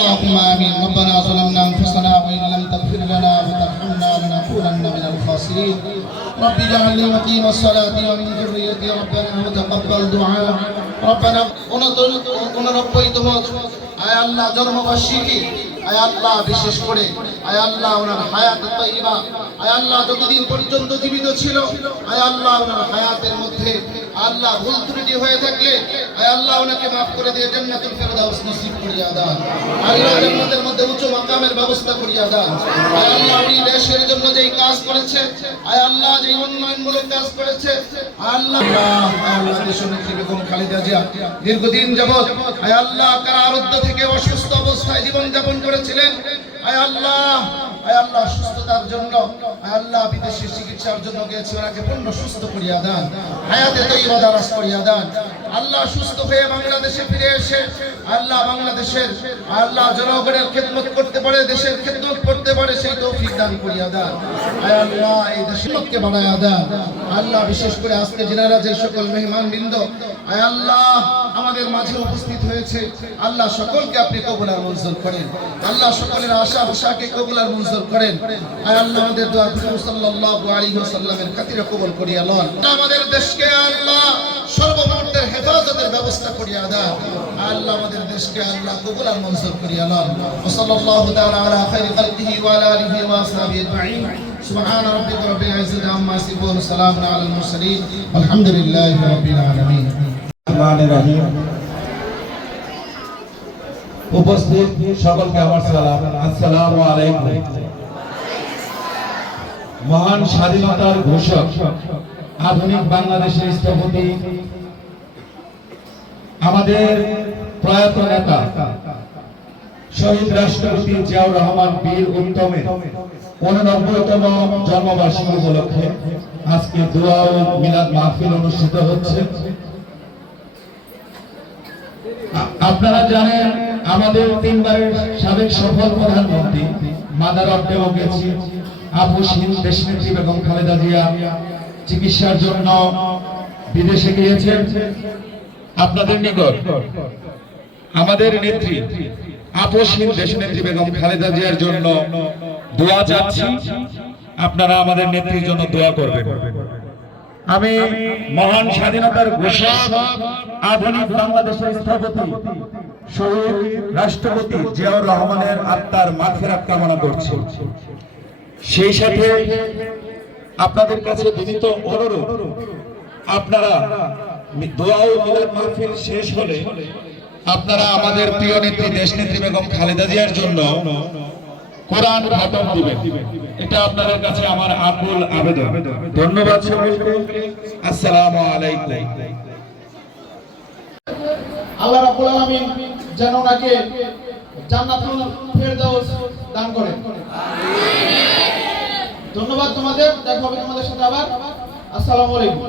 اللهم آمين. ربنا ظلمنا أنفسنا وإن لم تغفر لنا وترحمنا لنكونن من الخاسرين. رب اجعلني مقيم الصلاة ومن ذريتي ربنا وتقبل دعاء. ربنا ونربيتم আয় আল্লাহ জন্মবার্ষিকী আয় আল্লাহ বিশেষ করে আয় আল্লাহ ওনার হায়াত তাইয়্যিবা আয় আল্লাহ যতদিন পর্যন্ত জীবিত ছিল আয় আল্লাহ ওনার হায়াতের মধ্যে আল্লাহ ভুল ত্রুটি হয়ে থাকলে আয় আল্লাহ ওনাকে maaf করে দিয়ে জান্নাতুল ফেরদাউস নসিব করিয়া দাও। আল্লাহ জান্নাতের মধ্যে উচ্চ মাকামের ব্যবস্থা করিয়া দাও। আয় আল্লাহ উনি দেশের জন্য যেই কাজ করেছে আয় আল্লাহ যেই উন্নয়নমূলক কাজ করেছে আল্লাহ দেশের নেত্রী বেগম খালেদা জিয়া দীর্ঘদিন যাবত আয় আল্লাহ কারারুদ্ধ থেকে অসুস্থ অবস্থায় জীবন যাপন করেছিলেন। আয় আল্লাহ সুস্থতার জন্য আয় আল্লাহ বিদেশে চিকিৎসার জন্য গিয়েছে, ওনাকে পূর্ণ সুস্থ করিয়া দেন, হায়াতে তাইয়্যিবা দারাজ করিয়া দেন। আল্লাহ সুস্থ হয়ে বাংলাদেশে ফিরে এসে আল্লাহ বাংলাদেশের আল্লাহ জনগণের খেদমত করতে পারে, দেশের খেদমত করতে পারে সেই তৌফিক দান করিয়া দেন। আয় আল্লাহ এই দেশকে বাড়াইয়া দেন। আল্লাহ বিশেষ করে আজকে যিনারা যে সকল মেহমানবৃন্দ আয় আল্লাহ আমাদের মাঝে উপস্থিত হয়েছে আল্লাহ সকলকে আপনি কবুল আর মঞ্জুর করেন। আল্লাহ সকলের আশা ভাষাকে কবুল আর মঞ্জুর করেন। আয় আল্লাহ আমাদের দোয়া হুজুর সাল্লাল্লাহু আলাইহি ওয়াসাল্লামের খাতিরে কবুল করিয়া লন। আমাদের দেশকে আল্লাহ সর্বমুহূর্তে হেফাজতের ব্যবস্থা করিয়া দেন। আল্লাহ আমাদের দেশকে আল্লাহ কবুল আর মঞ্জুর করিয়া লন। ওয়া সাল্লাল্লাহু তাআলা আলা খাইরি খালকিহি ওয়া আলা আলিহি ওয়া আসহাবিহি আজমাইন। সুবহান রাব্বিকা রাব্বিল ইজ্জাতি আম্মা ইয়াসিফুন ওয়া সালামুন আলাল মুরসালিন আলহামদুলিল্লাহি রাব্বিল আলামিন। উপস্থিত সকলকে আমার সালাম, আসসালামু আলাইকুম। মহান স্বাধীনতার ঘোষক আধুনিক বাংলাদেশের স্থপতি আমাদের প্রয়াত নেতা শহীদ রাষ্ট্রপতি জিয়াউর রহমান বীর উত্তমের 89তম জন্মবার্ষিকী উপলক্ষে আজকে দোয়া ও মিলাদ মাহফিল অনুষ্ঠিত হচ্ছে। আপনারা জানেন আমাদের তিনবারের সাবেক সফল প্রধানমন্ত্রী মাদার অফ ডেমোক্রেসি আপসহীন দেশনেত্রী বেগম খালেদা জিয়া চিকিৎসার জন্য বিদেশে গিয়েছেন। আপনাদের নিকট আমাদের নেত্রী আপসহীন দেশনেত্রী বেগম খালেদা জিয়ার জন্য দোয়া চাচ্ছি, আপনারা আমাদের নেত্রীর জন্য দোয়া করবেন। আমি মহান স্বাধীনতার ঘোষক আধুনিক বাংলাদেশের স্থপতি শহীদ রাষ্ট্রপতি জিয়াউর রহমানের আত্মার মাগফিরাত কামনা করছি। সেই সাথে আপনাদের কাছে বিনীত অনুরোধ, আপনারা দোয়া ও মিলাদ মাহফিল শেষ হলে আপনারা আমাদের প্রিয় নেত্রী দেশনেত্রী বেগম খালেদা জিয়ার জন্য কোরআন খতম দিবেন, এটা আপনাদের কাছে আমার আকুল আবেদন। ধন্যবাদ সকলকে। আসসালামু আলাইকুম। আল্লাহ রাব্বুল আলামিন যেন ওনাকে জান্নাতুল ফেরদাউস দান করেন। আমিন। ধন্যবাদ তোমাদের, দেখা হবে তোমাদের সাথে আবার। আসসালামু আলাইকুম।